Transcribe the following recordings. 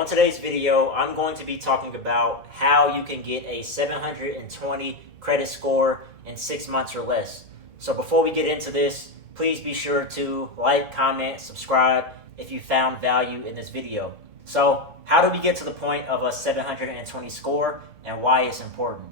On today's video, I'm going to be talking about how you can get a 720 credit score in 6 months or less. So before we get into this, please be sure to like, comment, subscribe if you found value in this video. So how do we get to the point of a 720 score and why it's important?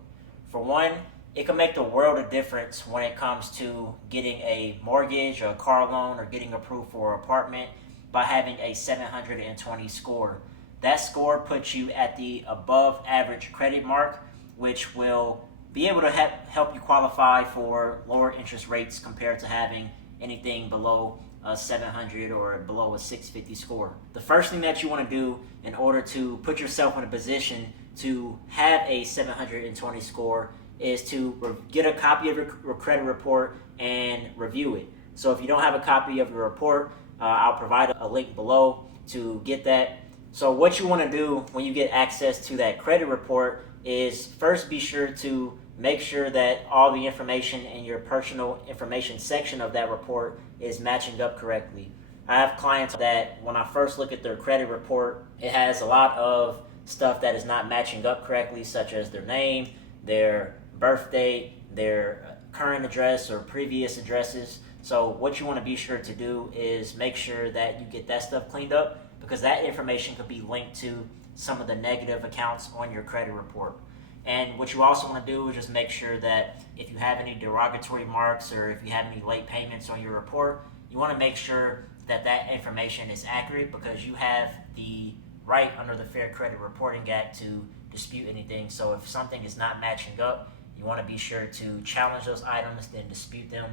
For one, it can make the world of difference when it comes to getting a mortgage or a car loan or getting approved for an apartment by having a 720 score. That score puts you at the above average credit mark, which will be able to help you qualify for lower interest rates compared to having anything below a 700 or below a 650 score. The first thing that you want to do in order to put yourself in a position to have a 720 score is to get a copy of your credit report and review it. So if you don't have a copy of your report, I'll provide a link below to get that. So what you want to do when you get access to that credit report is first be sure to make sure that all the information in your personal information section of that report is matching up correctly. I have clients that when I first look at their credit report, it has a lot of stuff that is not matching up correctly, such as their name, their birth date, their current address or previous addresses. So what you want to be sure to do is make sure that you get that stuff cleaned up, because that information could be linked to some of the negative accounts on your credit report. And what you also want to do is just make sure that if you have any derogatory marks or if you have any late payments on your report, you want to make sure that that information is accurate, because you have the right under the Fair Credit Reporting Act to dispute anything. So if something is not matching up, you want to be sure to challenge those items, then dispute them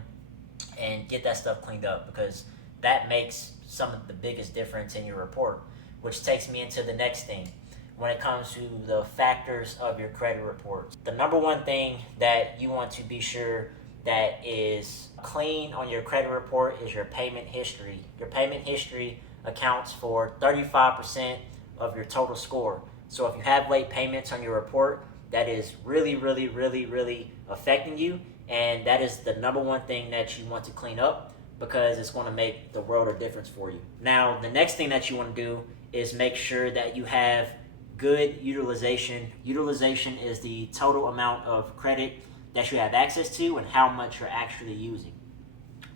and get that stuff cleaned up, because that makes some of the biggest difference in your report. Which takes me into the next thing when it comes to the factors of your credit report. The number one thing that you want to be sure that is clean on your credit report is your payment history. Your payment history accounts for 35% of your total score. So if you have late payments on your report, that is really affecting you, and that is the number one thing that you want to clean up, because it's going to make the world of difference for you. Now, the next thing that you want to do is make sure that you have good utilization. Utilization is the total amount of credit that you have access to and how much you're actually using.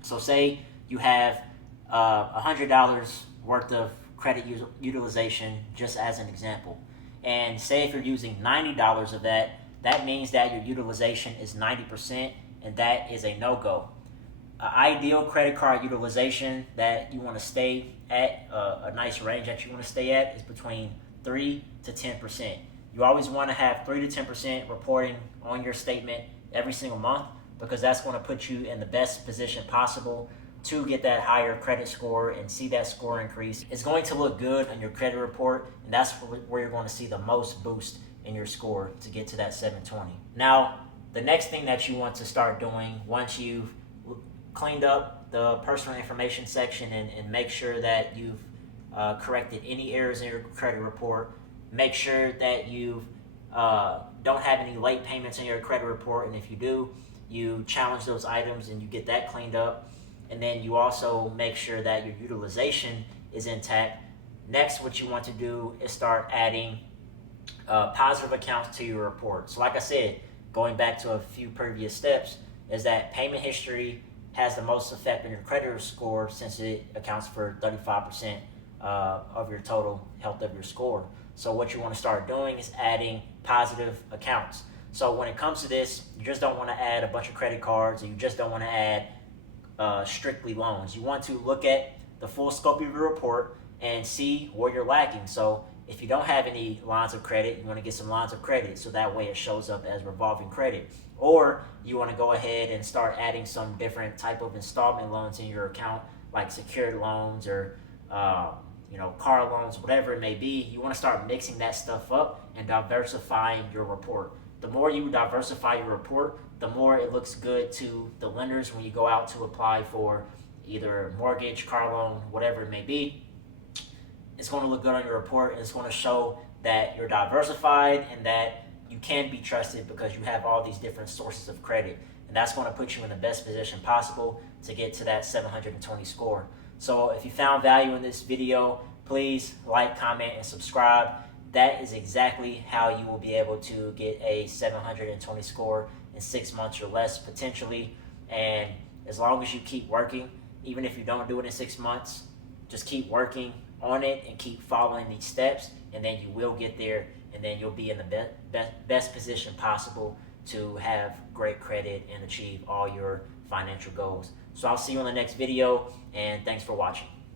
So say you have $100 worth of credit utilization, just as an example. And say if you're using $90 of that, that means that your utilization is 90%, and that is a no-go. Ideal credit card utilization that you want to stay at, a nice range that you want to stay at, is between 3 to 10%. You always want to have 3 to 10% reporting on your statement every single month, because that's going to put you in the best position possible to get that higher credit score and see that score increase. It's going to look good on your credit report, and that's where you're going to see the most boost in your score to get to that 720. Now, the next thing that you want to start doing once you've cleaned up the personal information section and make sure that you've corrected any errors in your credit report, make sure that you don't have any late payments in your credit report, and if you do, you challenge those items and you get that cleaned up. And then you also make sure that your utilization is intact. Next, what you want to do is start adding positive accounts to your report. So like I said, going back to a few previous steps, is that payment history has the most effect on your credit score, since it accounts for 35% of your total health of your score. So what you want to start doing is adding positive accounts. So when it comes to this, you just don't want to add a bunch of credit cards, or you just don't want to add strictly loans. You want to look at the full scope of your report and see where you're lacking. So if you don't have any lines of credit, you want to get some lines of credit, so that way it shows up as revolving credit. Or you want to go ahead and start adding some different type of installment loans in your account, like secured loans or car loans, whatever it may be. You want to start mixing that stuff up and diversifying your report. The more you diversify your report, the more it looks good to the lenders when you go out to apply for either a mortgage, car loan, whatever it may be. It's going to look good on your report, and it's going to show that you're diversified and that you can be trusted, because you have all these different sources of credit. And that's going to put you in the best position possible to get to that 720 score. So if you found value in this video, please like, comment, and subscribe. That is exactly how you will be able to get a 720 score in 6 months or less potentially. And as long as you keep working, even if you don't do it in 6 months, just keep working on it and keep following these steps, and then you will get there, and then you'll be in the best position possible to have great credit and achieve all your financial goals. So I'll see you on the next video, and thanks for watching.